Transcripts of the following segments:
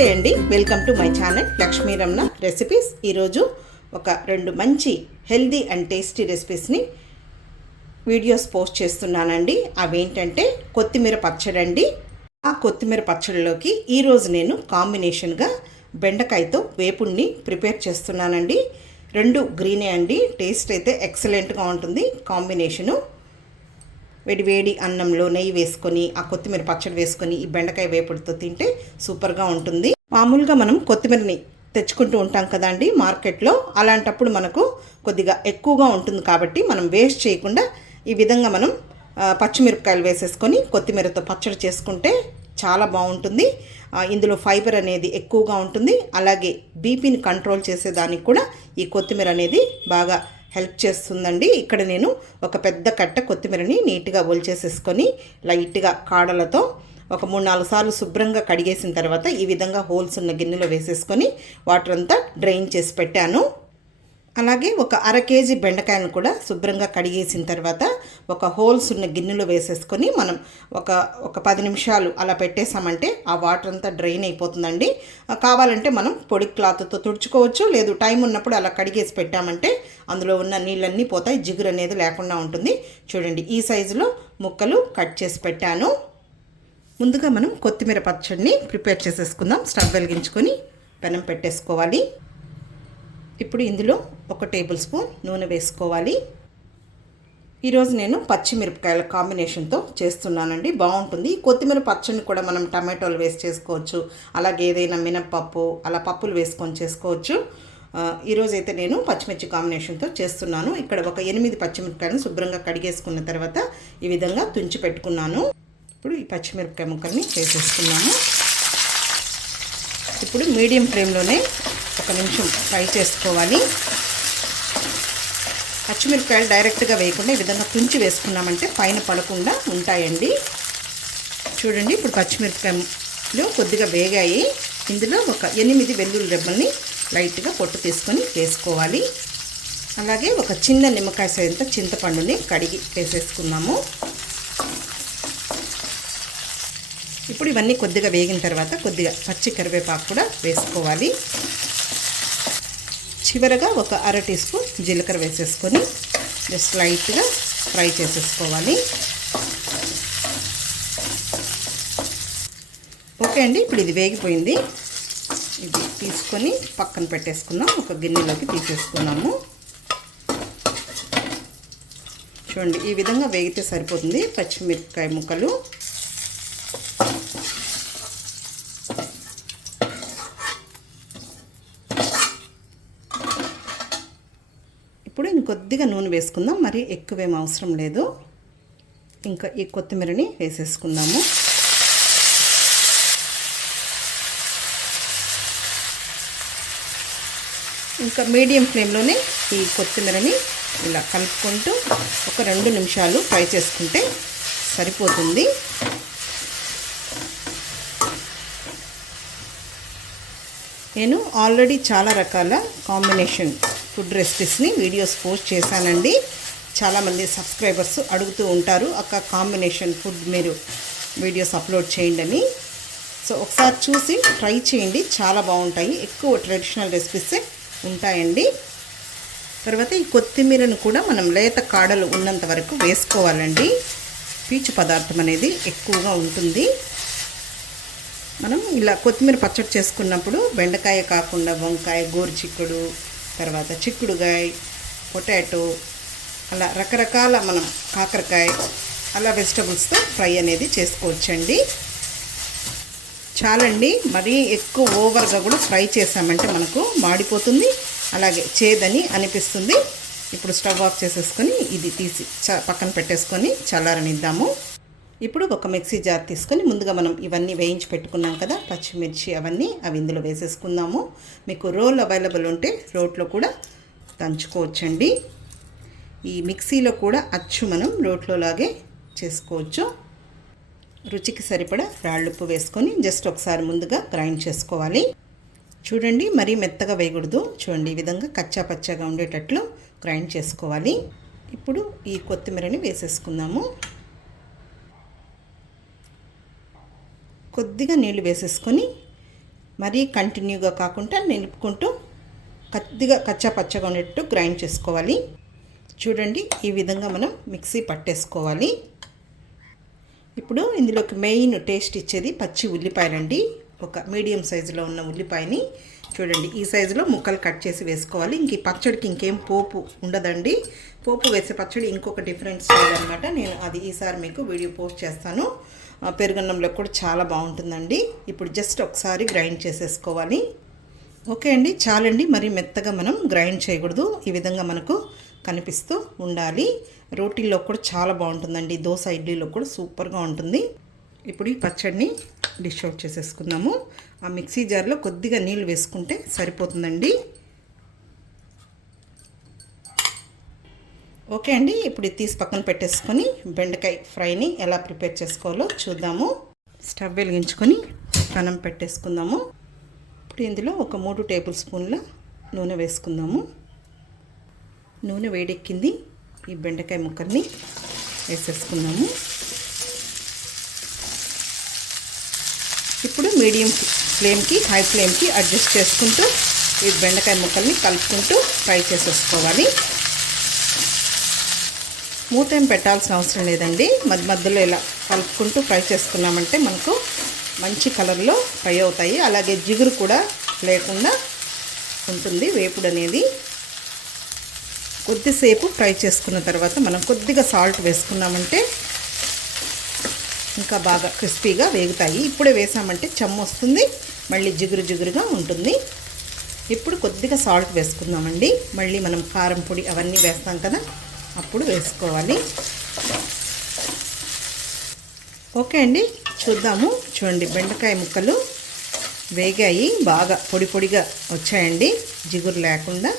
నమస్తే అండి, welcome to my channel Lakshmi Ramana recipes. ఈరోజు ఒక రెండు మంచి హెల్దీ అండ్ టేస్టీ రెసిపీస్ని వీడియోస్ పోస్ట్ చేస్తున్నానండి. అవేంటంటే కొత్తిమీర పచ్చడి అండి. ఆ కొత్తిమీర పచ్చడిలోకి ఈరోజు నేను కాంబినేషన్గా బెండకాయతో వేపుడిని ప్రిపేర్ చేస్తున్నానండి. రెండు గ్రీనే అండి. టేస్ట్ అయితే ఎక్సలెంట్గా ఉంటుంది. కాంబినేషను వేడి అన్నంలో నెయ్యి వేసుకొని ఆ కొత్తిమీర పచ్చడి వేసుకొని ఈ బెండకాయ వేపుడుతో తింటే సూపర్గా ఉంటుంది. మామూలుగా మనం కొత్తిమీరని తెచ్చుకుంటూ ఉంటాం కదండి మార్కెట్లో. అలాంటప్పుడు మనకు కొద్దిగా ఎక్కువగా ఉంటుంది కాబట్టి మనం వేస్ట్ చేయకుండా ఈ విధంగా మనం పచ్చిమిరపకాయలు వేసేసుకొని కొత్తిమీరతో పచ్చడి చేసుకుంటే చాలా బాగుంటుంది. ఇందులో ఫైబర్ అనేది ఎక్కువగా ఉంటుంది. అలాగే బీపీని కంట్రోల్ చేసేదానికి కూడా ఈ కొత్తిమీర అనేది బాగా హెల్ప్ చేస్తుందండి. ఇక్కడ నేను ఒక పెద్ద కట్ట కొత్తిమీరని నీట్గా ఒలిచేసేసుకొని లైట్గా కాడలతో ఒక 3-4 సార్లు శుభ్రంగా కడిగేసిన తర్వాత ఈ విధంగా హోల్స్ ఉన్న గిన్నెలో వేసేసుకొని వాటర్ అంతా డ్రైన్ చేసి పెట్టాను. అలాగే ఒక 1/2 కేజీ బెండకాయలను కూడా శుభ్రంగా కడిగేసిన తర్వాత ఒక హోల్స్ ఉన్న గిన్నెలో వేసేసుకొని మనం ఒక 10 నిమిషాలు అలా పెట్టేసామంటే ఆ వాటర్ అంతా డ్రైన్ అయిపోతుందండి. కావాలంటే మనం పొడి క్లాత్తో తుడుచుకోవచ్చు, లేదు టైం ఉన్నప్పుడు అలా కడిగేసి పెట్టామంటే అందులో ఉన్న నీళ్ళన్నీ పోతాయి, జిగురు అనేది లేకుండా ఉంటుంది. చూడండి, ఈ సైజులో ముక్కలు కట్ చేసి పెట్టాను. ముందుగా మనం కొత్తిమీర పచ్చడిని ప్రిపేర్ చేసేసుకుందాం. స్టవ్ వెలిగించుకొని పెనం పెట్టేసుకోవాలి. ఇప్పుడు ఇందులో 1 టేబుల్ స్పూన్ నూనె వేసుకోవాలి. ఈరోజు నేను పచ్చిమిరపకాయల కాంబినేషన్తో చేస్తున్నానండి. బాగుంటుంది. కొత్తిమీర పచ్చడిని కూడా మనం టమాటోలు వేసి చేసుకోవచ్చు, అలాగే ఏదైనా మినప్పప్పు అలా పప్పులు వేసుకొని చేసుకోవచ్చు. ఈరోజు అయితే నేను పచ్చిమిర్చి కాంబినేషన్తో చేస్తున్నాను. ఇక్కడ ఒక 8 పచ్చిమిరపకాయలను శుభ్రంగా కడిగేసుకున్న తర్వాత ఈ విధంగా తుంచి పెట్టుకున్నాను. ఇప్పుడు ఈ పచ్చిమిరపకాయ ముక్కల్ని వేసేసుకున్నాము. ఇప్పుడు మీడియం ఫ్లేమ్లోనే 1 నిమిషం ఫ్రై చేసుకోవాలి. పచ్చిమిరపకాయలు డైరెక్ట్గా వేయకుండా ఈ విధంగా తుంచి వేసుకున్నామంటే పైన పడకుండా ఉంటాయండి. చూడండి, ఇప్పుడు పచ్చిమిరపకాయలు కొద్దిగా వేగాయి. ఇందులో ఒక 8 వెల్లుల్లి రెబ్బల్ని లైట్గా పొట్టు తీసుకొని వేసుకోవాలి. అలాగే ఒక చిన్న నిమ్మకాయ సైజంత చింతపండుని కడిగి వేసేసుకున్నాము. ఇప్పుడు ఇవన్నీ కొద్దిగా వేగిన తర్వాత కొద్దిగా పచ్చి కరివేపాకు కూడా వేసుకోవాలి. చివరగా ఒక 1/2 టీ స్పూన్ జీలకర్ర వేసేసుకొని జస్ట్ లైట్గా ఫ్రై చేసేసుకోవాలి. ఓకే అండి, ఇప్పుడు ఇది వేగిపోయింది. ఇది తీసుకొని పక్కన పెట్టేసుకుందాం. ఒక గిన్నెలోకి తీసేసుకున్నాము. చూడండి, ఈ విధంగా వేగితే సరిపోతుంది పచ్చిమిరపకాయ ముక్కలు. ఇప్పుడు ఇంకొద్దిగా నూనె వేసుకుందాం. మరి ఎక్కువేం అవసరం లేదు. ఇంకా ఈ కొత్తిమీరని వేసేసుకుందాము. ఇంకా మీడియం ఫ్లేమ్లోనే ఈ కొత్తిమీరని ఇలా కలుపుకుంటూ ఒక 2 నిమిషాలు ఫ్రై చేసుకుంటే సరిపోతుంది. నేను ఆల్రెడీ చాలా రకాల కాంబినేషన్ ఫుడ్ రెసిపీస్ని వీడియోస్ పోస్ట్ చేశానండి. చాలామంది సబ్స్క్రైబర్స్ అడుగుతూ ఉంటారు, అక్క కాంబినేషన్ ఫుడ్ మీరు వీడియోస్ అప్లోడ్ చేయండి అని. సో ఒకసారి చూసి ట్రై చేయండి, చాలా బాగుంటాయి. ఎక్కువ ట్రెడిషనల్ రెసిపీసే ఉంటాయండి. తర్వాత ఈ కొత్తిమీరను కూడా మనం లేత కాడలు ఉన్నంత వరకు వేసుకోవాలండి. పీచు పదార్థం అనేది ఎక్కువగా ఉంటుంది. మనం ఇలా కొత్తిమీర పచ్చడి చేసుకున్నప్పుడు బెండకాయ కాకుండా వంకాయ, గోరుచిక్కుడు, తర్వాత చిక్కుడుకాయ, పొటాటో, అలా రకరకాల మనం కాకరకాయ అలా వెజిటబుల్స్తో ఫ్రై అనేది చేసుకోవచ్చండి. చాలండి, మరీ ఎక్కువ ఓవర్గా కూడా ఫ్రై చేసామంటే మనకు మాడిపోతుంది, అలాగే చేదని అనిపిస్తుంది. ఇప్పుడు స్టవ్ ఆఫ్ చేసేసుకొని ఇది తీసి పక్కన పెట్టేసుకొని చల్లారనిద్దాము. ఇప్పుడు ఒక మిక్సీ జార్ తీసుకొని ముందుగా మనం ఇవన్నీ వేయించి పెట్టుకున్నాం కదా పచ్చిమిర్చి, అవి ఇందులో వేసేసుకుందాము. మీకు రోల్ అవైలబుల్ ఉంటే రోట్లో కూడా దంచుకోవచ్చండి. ఈ మిక్సీలో కూడా అచ్చు మనం రోట్లో లాగే చేసుకోవచ్చు. రుచికి సరిపడా రాళ్ళుప్పు వేసుకొని జస్ట్ ఒకసారి ముందుగా గ్రైండ్ చేసుకోవాలి. చూడండి, మరీ మెత్తగా వేయకూడదు. చూడండి, ఈ విధంగా కచ్చా పచ్చగా ఉండేటట్లు గ్రైండ్ చేసుకోవాలి. ఇప్పుడు ఈ కొత్తిమీరని వేసేసుకుందాము. కొద్దిగా నీళ్లు వేసేసుకొని మరీ కంటిన్యూగా కాకుండా నిలుపుకుంటూ కొద్దిగా కచ్చా పచ్చగా ఉండేట్టు గ్రైండ్ చేసుకోవాలి. చూడండి ఈ విధంగా మనం మిక్సీ పట్టేసుకోవాలి. ఇప్పుడు ఇందులోకి మెయిన్ టేస్ట్ ఇచ్చేది పచ్చి ఉల్లిపాయలండి. ఒక మీడియం సైజులో ఉన్న ఉల్లిపాయని చూడండి ఈ సైజులో ముక్కలు కట్ చేసి వేసుకోవాలి. ఇంక ఈ పచ్చడికి ఇంకేం పోపు ఉండదండి. పోపు వేసే పచ్చడి ఇంకొక డిఫరెంట్ స్టైల్ అనమాట. నేను అది ఈసారి మీకు వీడియో పోస్ట్ చేస్తాను. పెరుగన్నంలో కూడా చాలా బాగుంటుందండి. ఇప్పుడు జస్ట్ ఒకసారి గ్రైండ్ చేసేసుకోవాలి. ఓకే అండి, చాలండి. మరి మెత్తగా మనం గ్రైండ్ చేయకూడదు. ఈ విధంగా మనకు కనిపిస్తూ ఉండాలి. రోటీల్లో కూడా చాలా బాగుంటుందండి. దోశ ఇడ్లీలో కూడా సూపర్గా ఉంటుంది. ఇప్పుడు ఈ పచ్చడిని డిష్ అవుట్ చేసేసుకుందాము. ఆ మిక్సీ జార్లో కొద్దిగా నీళ్ళు వేసుకుంటే సరిపోతుందండి. ఓకే అండి, ఇప్పుడు తీసి పక్కన పెట్టేసుకొని బెండకాయ ఫ్రైని ఎలా ప్రిపేర్ చేసుకోవాలో చూద్దాము. స్టవ్ వెలిగించుకొని పెనం పెట్టేసుకుందాము. ఇప్పుడు ఇందులో ఒక 3 టేబుల్ స్పూన్ల నూనె వేసుకుందాము. నూనె వేడెక్కింది. ఈ బెండకాయ ముక్కల్ని వేసేసుకుందాము. ఇప్పుడు మీడియం ఫ్లేమ్కి హై ఫ్లేమ్కి అడ్జస్ట్ చేసుకుంటూ ఈ బెండకాయ ముక్కల్ని కలుపుకుంటూ ఫ్రై చేసేసుకోవాలి. మూత ఏం పెట్టాల్సిన అవసరం లేదండి. మధ్యలో ఇలా కలుపుకుంటూ ఫ్రై చేసుకున్నామంటే మనకు మంచి కలర్లో ఫ్రై అవుతాయి. అలాగే జిగురు కూడా లేకుండా ఉంటుంది వేపుడు అనేది. కొద్దిసేపు ఫ్రై చేసుకున్న తర్వాత మనం కొద్దిగా సాల్ట్ వేసుకున్నామంటే ఇంకా బాగా క్రిస్పీగా వేగుతాయి. ఇప్పుడే వేసామంటే చెమ్ము వస్తుంది, మళ్ళీ జిగురుగా ఉంటుంది. ఇప్పుడు కొద్దిగా సాల్ట్ వేసుకుందామండి. మళ్ళీ మనం కారం పొడి అవన్నీ వేస్తాం కదా, అప్పుడు వేసుకోవాలి. ఓకే అండి, చూద్దాము. చూడండి బెండకాయ ముక్కలు వేగాయి, బాగా పొడిగా వచ్చాయండి, జిగురు లేకుండా.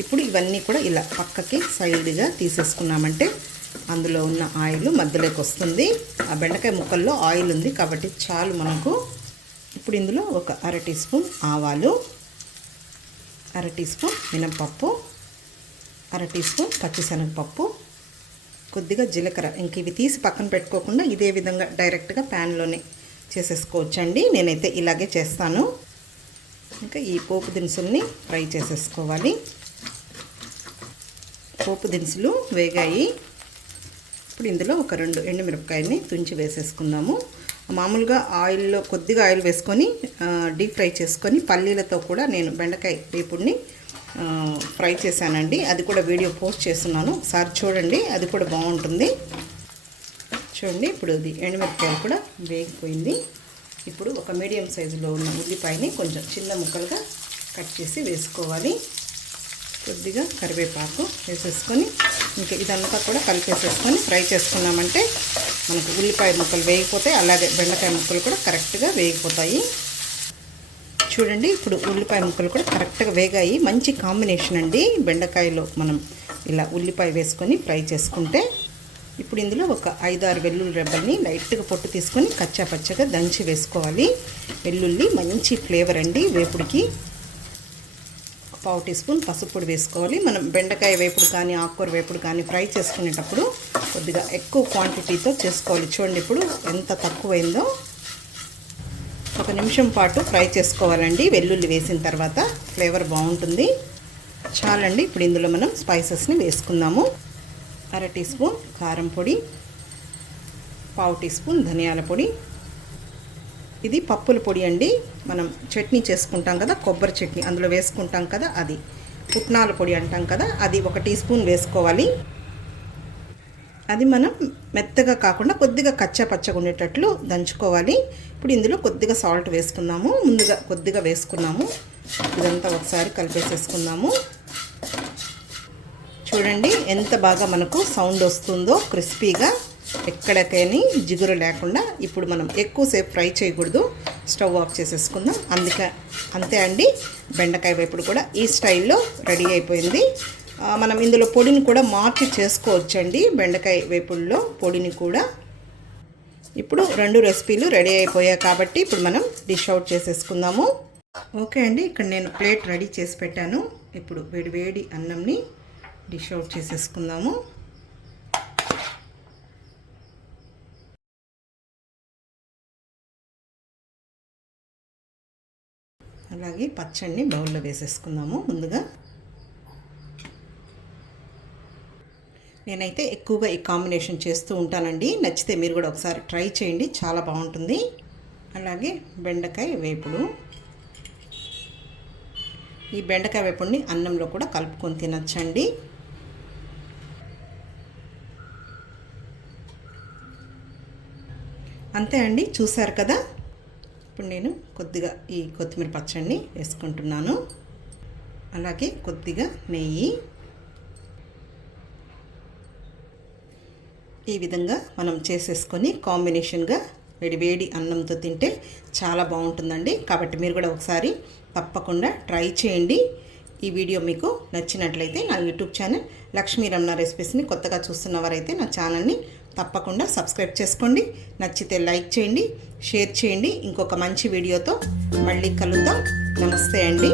ఇప్పుడు ఇవన్నీ కూడా ఇలా పక్కకి సైడ్గా తీసేసుకున్నామంటే అందులో ఉన్న ఆయిల్ మధ్యలోకి వస్తుంది. ఆ బెండకాయ ముక్కల్లో ఆయిల్ ఉంది కాబట్టి చాలు మనకు. ఇప్పుడు ఇందులో ఒక 1/2 టీ స్పూన్ ఆవాలు, 1/2 టీ స్పూన్ మినపప్పు, 1/2 టీ స్పూన్ పచ్చిశనగపప్పు, కొద్దిగా జీలకర్ర. ఇంక ఇవి తీసి పక్కన పెట్టుకోకుండా ఇదే విధంగా డైరెక్ట్గా ప్యాన్లోనే చేసేసుకోవచ్చండి. నేనైతే ఇలాగే చేస్తాను. ఇంకా ఈ పోపు దినుసుల్ని ఫ్రై చేసేసుకోవాలి. పోపు దినుసులు వేగాయి. ఇప్పుడు ఇందులో ఒక 2 ఎండుమిరపకాయలని తుంచి వేసేసుకుందాము. మామూలుగా ఆయిల్లో కొద్దిగా ఆయిల్ వేసుకొని డీప్ ఫ్రై చేసుకొని పల్లీలతో కూడా నేను బెండకాయ వేపుడిని ఫ్రై చేశానండి. అది కూడా వీడియో పోస్ట్ చేస్తున్నాను, ఒకసారి చూడండి, అది కూడా బాగుంటుంది. చూడండి ఇప్పుడు ఇది ఎండుమిరపకాయలు కూడా వేగిపోయింది. ఇప్పుడు ఒక మీడియం సైజులో ఉన్న ఉల్లిపాయని కొంచెం చిన్న ముక్కలుగా కట్ చేసి వేసుకోవాలి. కొద్దిగా కరివేపాకు వేసేసుకొని ఇంకా ఇదంతా కూడా కలిపేసేసుకొని ఫ్రై చేసుకున్నామంటే మనకు ఉల్లిపాయ ముక్కలు వేగిపోతాయి, అలాగే బెండకాయ ముక్కలు కూడా కరెక్ట్గా వేగిపోతాయి. చూడండి ఇప్పుడు ఉల్లిపాయ ముక్కలు కూడా కరెక్ట్గా వేగాయి. మంచి కాంబినేషన్ అండి బెండకాయలో మనం ఇలా ఉల్లిపాయ వేసుకొని ఫ్రై చేసుకుంటే. ఇప్పుడు ఇందులో ఒక 5-6 వెల్లుల్లి రెబ్బల్ని లైట్గా పొట్టు తీసుకొని కచ్చా పచ్చగా దంచి వేసుకోవాలి. వెల్లుల్లి మంచి ఫ్లేవర్ అండి వేపుడికి. 1/4 టీ స్పూన్ పసుపు పొడి వేసుకోవాలి. మనం బెండకాయ వేపుడు కానీ ఆకుకూర వేపుడు కానీ ఫ్రై చేసుకునేటప్పుడు కొద్దిగా ఎక్కువ క్వాంటిటీతో చేసుకోవాలి. చూడండి ఇప్పుడు ఎంత తక్కువైందో. 1 నిమిషం పాటు ఫ్రై చేసుకోవాలండి. వెల్లుల్లి వేసిన తర్వాత ఫ్లేవర్ బాగుంటుంది. చాలండి. ఇప్పుడు ఇందులో మనం స్పైసెస్ని వేసుకుందాము. 1/2 టీ స్పూన్ కారం పొడి, 1/4 టీ స్పూన్ ధనియాల పొడి. ఇది పప్పుల పొడి అండి. మనం చట్నీ చేసుకుంటాం కదా, కొబ్బరి చట్నీ అందులో వేసుకుంటాం కదా, అది పుట్నాల పొడి అంటాం కదా, అది 1 టీ స్పూన్ వేసుకోవాలి. అది మనం మెత్తగా కాకుండా కొద్దిగా కచ్చా పచ్చగా ఉండేటట్లు దంచుకోవాలి. ఇప్పుడు ఇందులో కొద్దిగా సాల్ట్ వేసుకుందాము. ముందుగా కొద్దిగా వేసుకున్నాము. ఇదంతా ఒకసారి కలిపేసేసుకుందాము. చూడండి ఎంత బాగా మనకు సౌండ్ వస్తుందో, క్రిస్పీగా, ఎక్కడికైనా జిగురు లేకుండా. ఇప్పుడు మనం ఎక్కువసేపు ఫ్రై చేయకూడదు, స్టవ్ ఆఫ్ చేసేసుకుందాం. అంతే అండి, బెండకాయ వేపుడు కూడా ఈ స్టైల్లో రెడీ అయిపోయింది. మనం ఇందులో పొడిని కూడా మార్చి చేసుకోవచ్చండి, బెండకాయ వేపుడులో పొడిని కూడా. ఇప్పుడు 2 రెసిపీలు రెడీ అయిపోయాయి కాబట్టి ఇప్పుడు మనం డిష్ అవుట్ చేసేసుకుందాము. ఓకే అండి, ఇక్కడ నేను ప్లేట్ రెడీ చేసి పెట్టాను. ఇప్పుడు వేడి అన్నంని డిష్ అవుట్ చేసేసుకుందాము. అలాగే పచ్చడిని బౌల్లో వేసేసుకుందాము. ముందుగా నేనైతే ఎక్కువగా ఈ కాంబినేషన్ చేస్తూ ఉంటానండి. నచ్చితే మీరు కూడా ఒకసారి ట్రై చేయండి, చాలా బాగుంటుంది. అలాగే బెండకాయ వేపుడు. ఈ బెండకాయ వేపుడిని అన్నంలో కూడా కలుపుకొని తినచ్చండి. అంతే అండి, చూసారు కదా. ఇప్పుడు నేను కొద్దిగా ఈ కొత్తిమీర పచ్చడిని వేసుకుంటున్నాను. అలాగే కొద్దిగా నెయ్యి. ఈ విధంగా మనం చేసేసుకొని కాంబినేషన్గా వేడి అన్నంతో తింటే చాలా బాగుంటుందండి. కాబట్టి మీరు కూడా ఒకసారి తప్పకుండా ట్రై చేయండి. ఈ వీడియో మీకు నచ్చినట్లయితే నా యూట్యూబ్ ఛానల్ లక్ష్మీ రమణ రెసిపీస్ని కొత్తగా చూస్తున్నవారైతే నా ఛానల్ని తప్పకుండా సబ్స్క్రైబ్ చేసుకోండి. నచ్చితే లైక్ చేయండి, షేర్ చేయండి. ఇంకొక మంచి వీడియోతో మళ్ళీ కలుద్దాం. నమస్తే అండి.